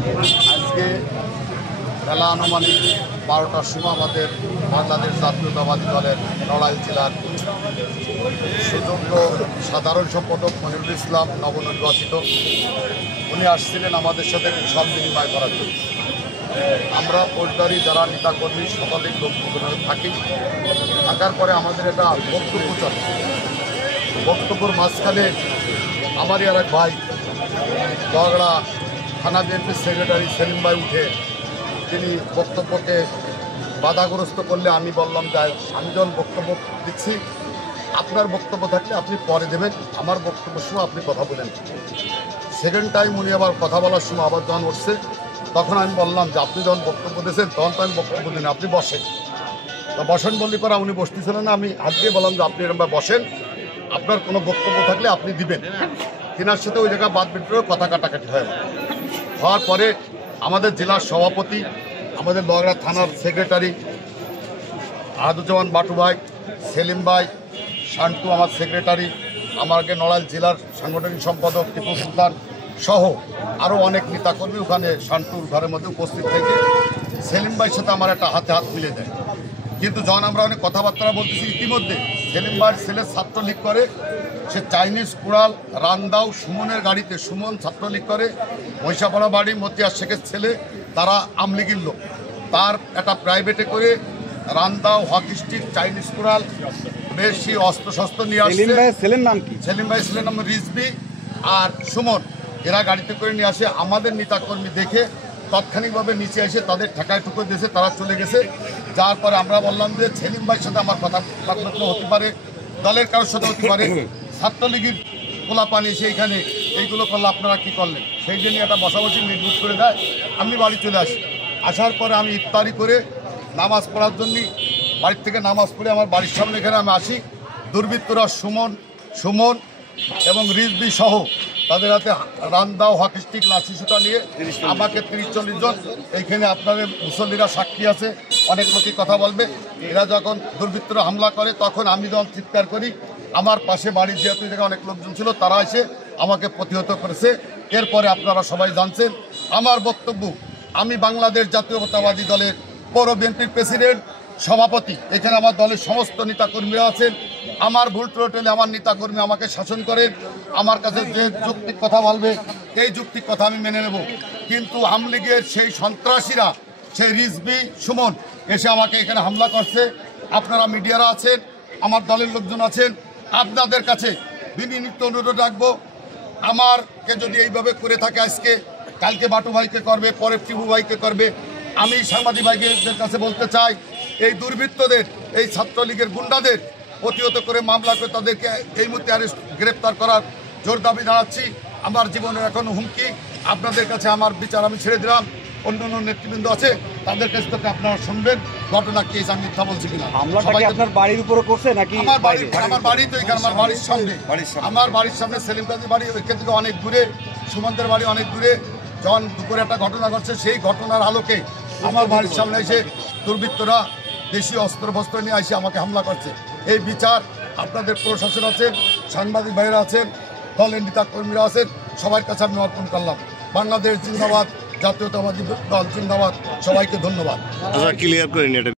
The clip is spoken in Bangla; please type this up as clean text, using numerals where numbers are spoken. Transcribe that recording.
আজকে বেলা আনুমানিক 12টার সময় আমাদের বাংলাদেশ জাতীয়তাবাদী দলের নড়াইল জেলার সুযোগ্য সাধারণ সম্পাদক মনিরুল ইসলাম নবনির্বাচিত উনি আসছিলেন আমাদের সাথে কুশল বিনিময় করার জন্য। আমরা ফৌজদারি যারা নেতাকর্মী শতাধিক লোক থাকি, থাকার পরে আমাদের একটা বক্তব্য চলে। বক্তব্যের মাঝখানে আমারই আর এক ভাই দগড়া থানা বিএনপির সেক্রেটারি সেলিম ভাই উঠে তিনি বক্তব্যকে বাধাগ্রস্ত করলে আমি বললাম যে আমি যখন বক্তব্য দিচ্ছি আপনার বক্তব্য থাকলে আপনি পরে দেবেন, আমার বক্তব্যের সময় আপনি কথা বলেন। সেকেন্ড টাইম উনি আবার কথা বলার সময় আবার যখন উঠছে তখন আমি বললাম যে আপনি যখন বক্তব্য দিয়েছেন তখন তো আমি বক্তব্য দিন, আপনি বসেন। তো বসেন বললি পরে উনি বসতেছিলেন না, আমি হাত দিয়ে বললাম যে আপনি এরকম বসেন, আপনার কোনো বক্তব্য থাকলে আপনি দিবেন। তিনার সাথে ওই জায়গায় বাদ বিদ্রোহ কথা কাটাকাটি হওয়ার পরে আমাদের জেলার সভাপতি, আমাদের বগড়া থানার সেক্রেটারি আহাদুজ্জামান বাটু ভাই, সেলিম ভাই, শান্টু আমার সেক্রেটারি, আমাকে নড়াইল জেলার সাংগঠনিক সম্পাদক টিপু সুলতান সহ আরও অনেক নেতাকর্মী ওখানে শান্টুর ঘরের মধ্যে উপস্থিত থেকে সেলিম ভাইয়ের সাথে আমার একটা হাতে হাত মিলে দেয়। কিন্তু যখন আমরা অনেক কথাবার্তা বলতেছি ইতিমধ্যে সেলিম ভাইয়ের ছেলে ছাত্রলীগ করে, সে চাইনিজ কুড়াল রান্দাও সুমনের গাড়িতে, সুমন ছাত্রলীগ করে, মহিষাপাড়া বাড়ি মতিয়ার শেখের ছেলে, তারা আমলিগির লোক, তার একটা প্রাইভেটে করে রান্দাও হকি স্টিক চাইনিজ কুড়াল বেশি অস্ত্রশস্ত্র নিয়ে আসছে। ছেলের নাম কি? সেলিম ভাই ছেলের নাম রিজবি আর সুমন, এরা গাড়িতে করে নিয়ে আসে। আমাদের নেতাকর্মী দেখে তাৎক্ষণিকভাবে নিচে এসে তাদের ঠেকায় টুকো দিয়েছে, তারা চলে গেছে। যার পরে আমরা বললাম যে সেলিম ভাইয়ের সাথে আমার কথা হতে পারে, দলের কারোর সাথে হতে পারে, ছাত্রলীগের খোলা পানি এসে এখানে এইগুলো করলে আপনারা কী করলেন, সেই জন্য একটা বসাবসি নির্দেশ করে দেয়। আমি বাড়ি চলে আসি, আসার পরে আমি ইফতারি করে নামাজ পড়ার জন্য বাড়ির থেকে নামাজ পড়ে আমার বাড়ির সামনে এখানে আমি আসি। দুর্বৃত্তরা সুমন এবং রিজবি সহ তাদের হাতে রান্দাও হকি স্টিক লাঠি সুতা নিয়ে আমাকে 30-40 জন, এইখানে আপনাদের মুসল্লিরা সাক্ষী আছে, অনেক লোকই কথা বলবে, এরা যখন দুর্বৃত্তরা হামলা করে তখন আমি যখন চিৎকার করি আমার পাশে বাড়ি যেহেতু জায়গায় অনেক লোকজন ছিল তারা এসে আমাকে প্রতিহত করেছে। এরপরে আপনারা সবাই জানছেন আমার বক্তব্য, আমি বাংলাদেশ জাতীয়তাবাদী দলের পৌর বিএনপির প্রেসিডেন্ট সভাপতি, এখানে আমার দলের সমস্ত নেতাকর্মীরা আছেন। আমার ভুল ত্রুটি আমার নেতাকর্মী আমাকে শাসন করেন, আমার কাছে যে যৌক্তিক কথা বলবে এই যৌক্তিক কথা আমি মেনে নেব। কিন্তু আওয়ামী লীগের সেই সন্ত্রাসীরা, সেই রিজবি সুমন এসে আমাকে এখানে হামলা করছে। আপনারা মিডিয়ারা আছেন, আমার দলের লোকজন আছেন, আপনাদের কাছে বিনীত অনুরোধ রাখবো, আমারকে যদি এইভাবে করে থাকে আজকে কালকে বাটু ভাইকে করবে, পরে টিপু ভাইকে করবে। আমি সাংবাদিক ভাইদের কাছে বলতে চাই এই দুর্বৃত্তদের, এই ছাত্রলীগের গুন্ডাদের প্রতিহত করে মামলা করে তাদেরকে এই মুহূর্তে গ্রেপ্তার করার জোর দাবি জানাচ্ছি। আমার জীবনের এখনো হুমকি, আপনাদের কাছে আমার বিচার আমি ছেড়ে দিলাম। অন্যান্য নেতৃবৃন্দ আছে তাদের কাছ থেকে আপনারা শুনবেন ঘটনা কি, আমি মিথ্যা বলছি কিনা। আপনার বাড়ির উপরে করছে নাকি? আমার বাড়ি তো এখানে, আমার বাড়ির সামনে, আমার বাড়ির সামনে সেলিম কাজীর বাড়ি, ওইখান থেকে অনেক দূরে, সুমন্তের বাড়ি অনেক দূরে। যখন দুপুরে একটা ঘটনা ঘটছে সেই ঘটনার আলোকে আমার বাড়ির সামনে এসে দুর্বৃত্তরা দেশি অস্ত্রশস্ত্র নিয়ে এসে আমাকে হামলা করছে। এই বিচার আপনাদের প্রশাসন আছেন, সাংবাদিক ভাইয়েরা আছেন, দলের নেতা কর্মীরা আছেন, সবার কাছে আমি অর্পণ করলাম। বাংলাদেশ জিন্দাবাদ, জাতীয়তাবাদী দল জিন্দাবাদ, সবাইকে ধন্যবাদ। ক্লিয়ার করেন এটা।